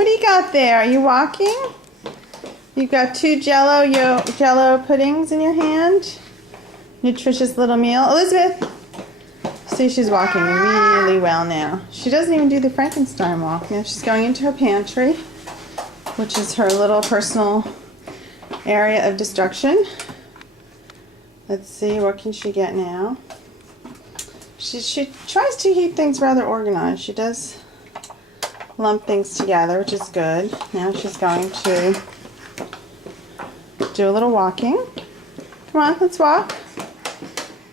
What do you got there? Are you walking? You've got two Jello puddings in your hand. Nutritious little meal. Elizabeth! See, she's walking really well now. She doesn't even do the Frankenstein walk. Now she's going into her pantry, which is her little personal area of destruction. Let's see, what can she get now? She tries to keep things rather organized. She does lump things together, which is good. Now she's going to do a little walking. Come on, let's walk.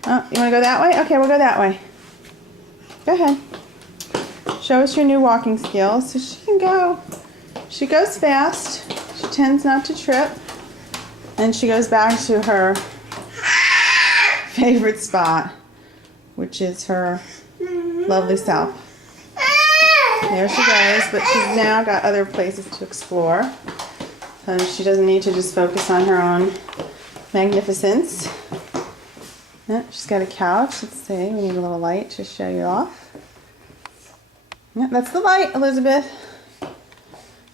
Oh, you want to go that way? Okay, we'll go that way. Go ahead. Show us your new walking skills so she can go. She goes fast. She tends not to trip. And she goes back to her favorite spot, which is her lovely self. There she goes, but she's now got other places to explore. So she doesn't need to just focus on her own magnificence. Yeah, she's got a couch. Let's see, we need a little light to show you off. Yeah, that's the light, Elizabeth.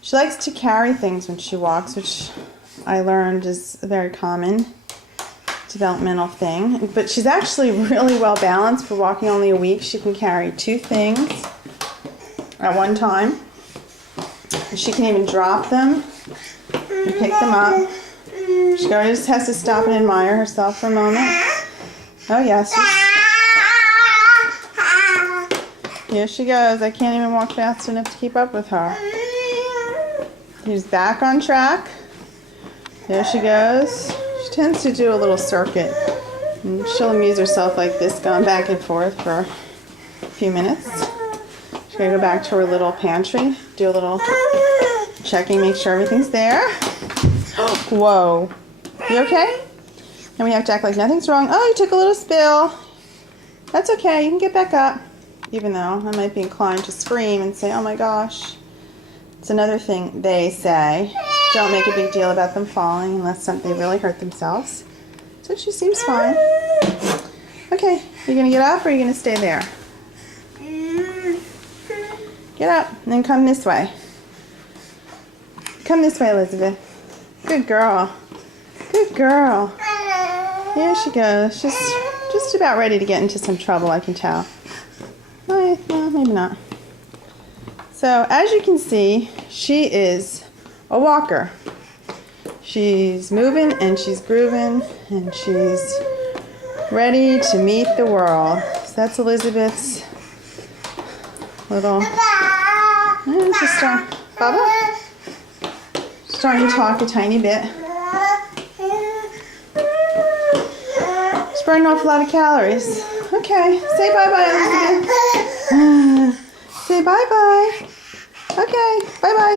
She likes to carry things when she walks, which I learned is a very common developmental thing. But she's actually really well balanced. For walking only a week, she can carry 2 things at one time. She can even drop them and pick them up. She just has to stop and admire herself for a moment. Oh yes. Here she goes. I can't even walk fast enough to keep up with her. She's back on track. There she goes. She tends to do a little circuit. And she'll amuse herself like this, going back and forth for a few minutes. She's going to go back to her little pantry, do a little checking, make sure everything's there. Whoa. You okay? And we have to act like nothing's wrong. Oh, you took a little spill. That's okay. You can get back up. Even though I might be inclined to scream and say, oh my gosh. It's another thing they say. Don't make a big deal about them falling unless they really hurt themselves. So she seems fine. Okay, you're going to get up or are you going to stay there? Get up and then come this way. Come this way, Elizabeth. Good girl. Good girl. Here she goes. Just about ready to get into some trouble, I can tell. Well, maybe not. So, as you can see, she is a walker. She's moving and she's grooving and she's ready to meet the world. So that's Elizabeth's little... Bubba? Starting to talk a tiny bit. She's burning off a lot of calories. Okay, say bye-bye, Elizabeth. Say bye-bye. Okay, bye-bye.